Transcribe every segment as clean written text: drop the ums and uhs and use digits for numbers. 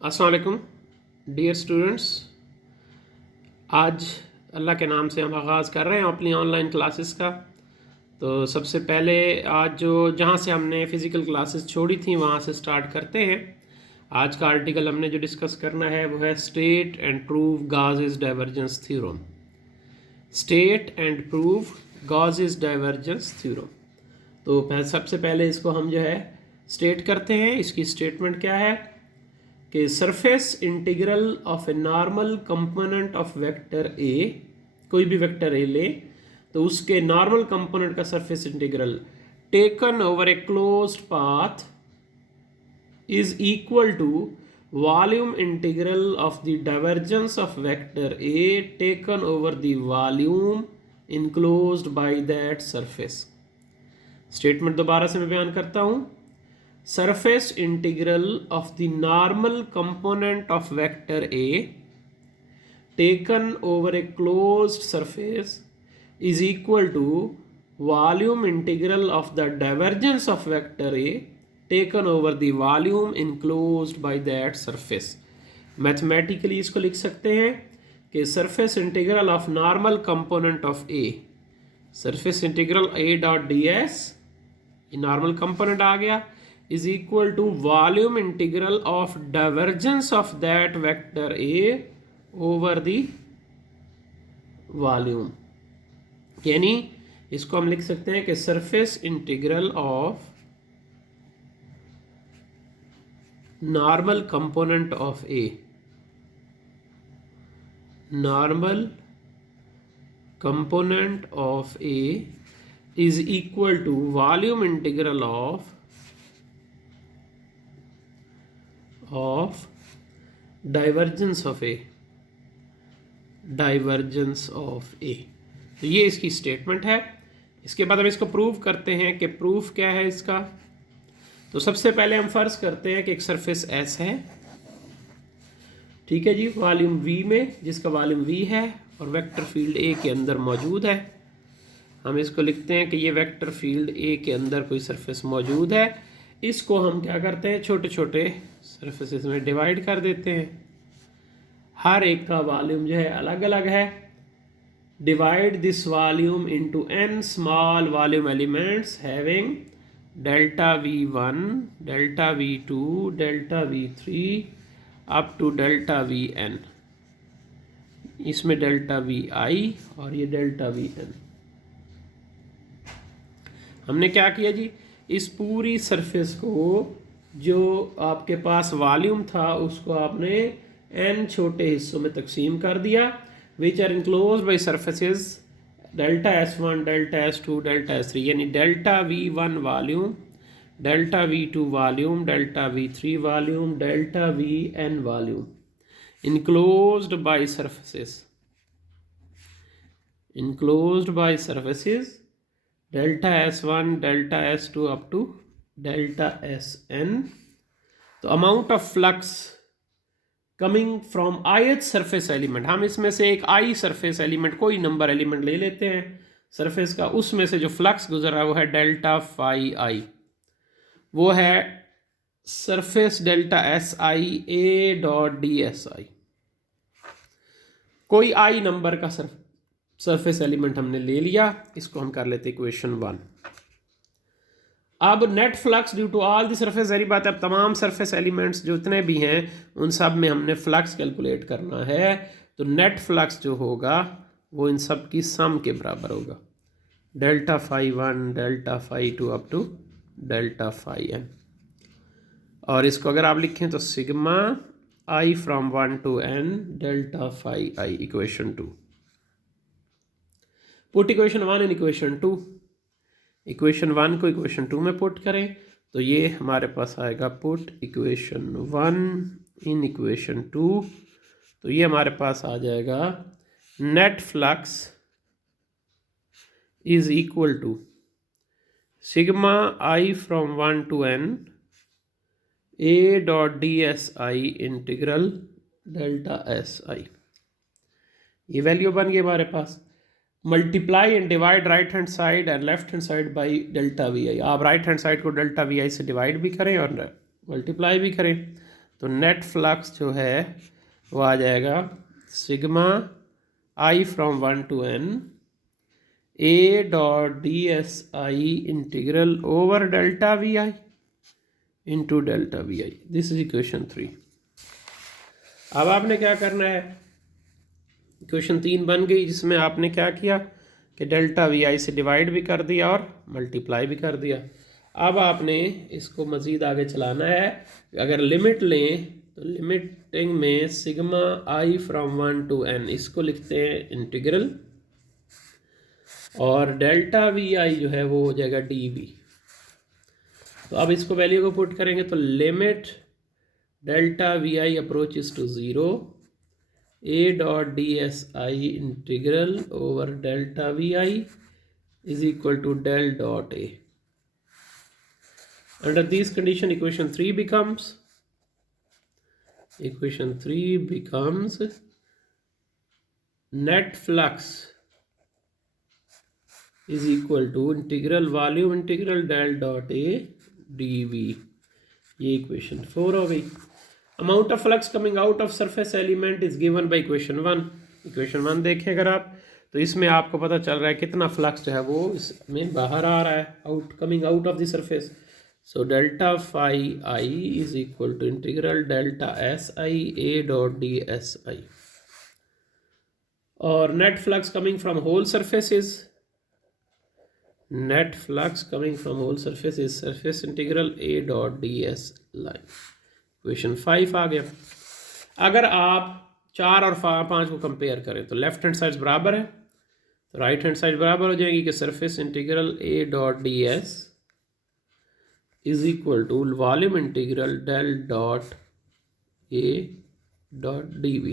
अस्सलाम वालेकुम dear students. आज अल्लाह के नाम से हम आगाज़ कर रहे हैं अपनी ऑनलाइन क्लासेस का। तो सबसे पहले आज जहाँ से हमने फ़िज़िकल क्लासेस छोड़ी थी वहाँ से स्टार्ट करते हैं। आज का आर्टिकल हमने जो डिस्कस करना है वो है state and prove Gauss's divergence theorem. State and prove Gauss's divergence theorem. तो सबसे पहले इसको हम जो है स्टेट करते हैं। इसकी स्टेटमेंट क्या है कि surface integral of A normal component of vector A, कोई भी वेक्टर ए ले तो उसके नॉर्मल कंपोनेंट का surface integral taken over a closed path is equal to volume integral of the divergence of vector A taken over the volume enclosed by that surface. Statement दोबारा से मैं बयान करता हूं। Surface integral of the normal component of vector A taken over a closed surface is equal to volume integral of the divergence of vector A taken over the volume enclosed by that surface। Mathematically इसको लिख सकते हैं कि surface integral of normal component of A, surface integral A dot D S, ये normal component आ गया, is equal to volume integral of divergence of that vector A over the volume। यानी इसको हम लिख सकते हैं कि surface integral of normal component of A, normal component of A is equal to volume integral of divergence of A, divergence of A. तो ये इसकी स्टेटमेंट है। इसके बाद हम इसको प्रूव करते हैं कि प्रूफ क्या है इसका। तो सबसे पहले हम फर्ज करते हैं कि एक सरफेस एस है, ठीक है जी, वॉल्यूम वी में, जिसका वॉल्यूम वी है और वेक्टर फील्ड ए के अंदर मौजूद है। हम इसको लिखते हैं कि ये वेक्टर फील्ड ए के अंदर कोई सरफेस मौजूद है। इसको हम क्या करते हैं, छोटे छोटे सरफेसेस में डिवाइड कर देते हैं। हर एक का वॉल्यूम जो है अलग अलग है। Divide this volume into n small volume elements having delta v1, delta v2, delta v3 up to delta vn। इसमें डेल्टा vi और ये डेल्टा vn। हमने क्या किया जी, इस पूरी सरफेस को जो आपके पास वॉल्यूम था उसको आपने n छोटे हिस्सों में तकसीम कर दिया, which are enclose by surfaces delta s1, delta s2, delta s3। यानी delta v1 volume, delta v2 volume, delta v3 volume, delta vn volume enclosed by surfaces, enclosed by surfaces delta s1, delta s2 up to delta sn। तो amount of flux coming from ith surface element, हम इसमें से एक i surface element, कोई number element ले लेते हैं surface का, उसमें से जो फ्लक्स गुजर रहा है वो है डेल्टा फाई आई, वो है surface delta s I A dot D S I. कोई i नंबर का सरफेस एलिमेंट हमने ले लिया, इसको हम कर लेते इक्वेशन 1। अब net flux due to all the surface, सारी बात है, अब तमाम सरफेस एलिमेंट्स जो इतने भी हैं उन सब में हमने फ्लक्स कैलकुलेट करना है। तो नेट फ्लक्स जो होगा वो इन सब की सम के बराबर होगा, delta phi 1, delta phi 2 up to delta phi n। और इसको अगर आप लिखें तो sigma i from 1 to n delta phi i, equation 2। Put equation 1 in equation 2। Equation 1 को इक्वेशन 2 में पुट करें तो ये हमारे पास आएगा पुट इक्वेशन 1 इन इक्वेशन 2। तो ये हमारे पास आ जाएगा net flux is equal to sigma i from 1 to n a dot D S I integral delta s i. ये वैल्यू बन गई हमारे पास। Multiply and divide right hand side and left hand side by delta we i. आप right hand side को delta we i से divide भी करें और मल्टीप्लाई भी करें तो नेट फ्लक्स जो है वो आ जाएगा sigma I from 1 to n A dot D S I integral over delta we I into delta we I. This is equation 3। अब आपने क्या करना है, इक्वेशन 3 बन गई, जिसमें आपने क्या किया कि डेल्टा वी आई से डिवाइड भी कर दिया और मल्टीप्लाई भी कर दिया। अब आपने इसको मज़ीद आगे चलाना है। अगर लिमिट लें तो लिमिटिंग में sigma I from 1 to n इसको लिखते हैं इंटीग्रल, और डेल्टा वी आई जो है वो हो जाएगा डी वी। तो अब इसको वैल्यू को पुट करेंगे तो limit delta we I approaches to 0 A dot D S I integral over delta we I is equal to del dot A. Under this condition, equation 3 becomes net flux is equal to integral volume integral del dot A dV। ये equation 4 हो गई। Amount of flux coming out of surface element is given by equation 1। equation 1 देखें अगर आप, तो इसमें आपको पता चल रहा है कितना फ्लक्स जो है वो इसमें बाहर आ रहा है, coming out of the surface। So delta phi I is equal to integral delta SI A dot dSI। और net flux coming from whole surface is surface integral A dot ds line। Equation 5 आ गया। अगर आप 4 और 5 को compare करें तो left hand side बराबर है, तो राइट हैंड साइड बराबर हो जाएगी कि surface integral A dot D s is equal to volume integral del dot A dot d v.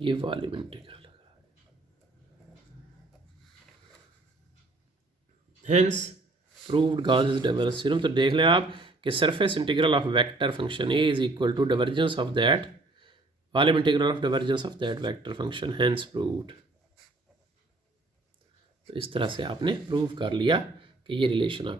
ये volume integral, hence proved Gauss's divergence theorem. तो देख लें आप कि surface integral of vector function A is equal to divergence of that volume integral of divergence of that vector function, hence proved. तो इस तरह से आपने प्रूव कर लिया कि ये रिलेशन आप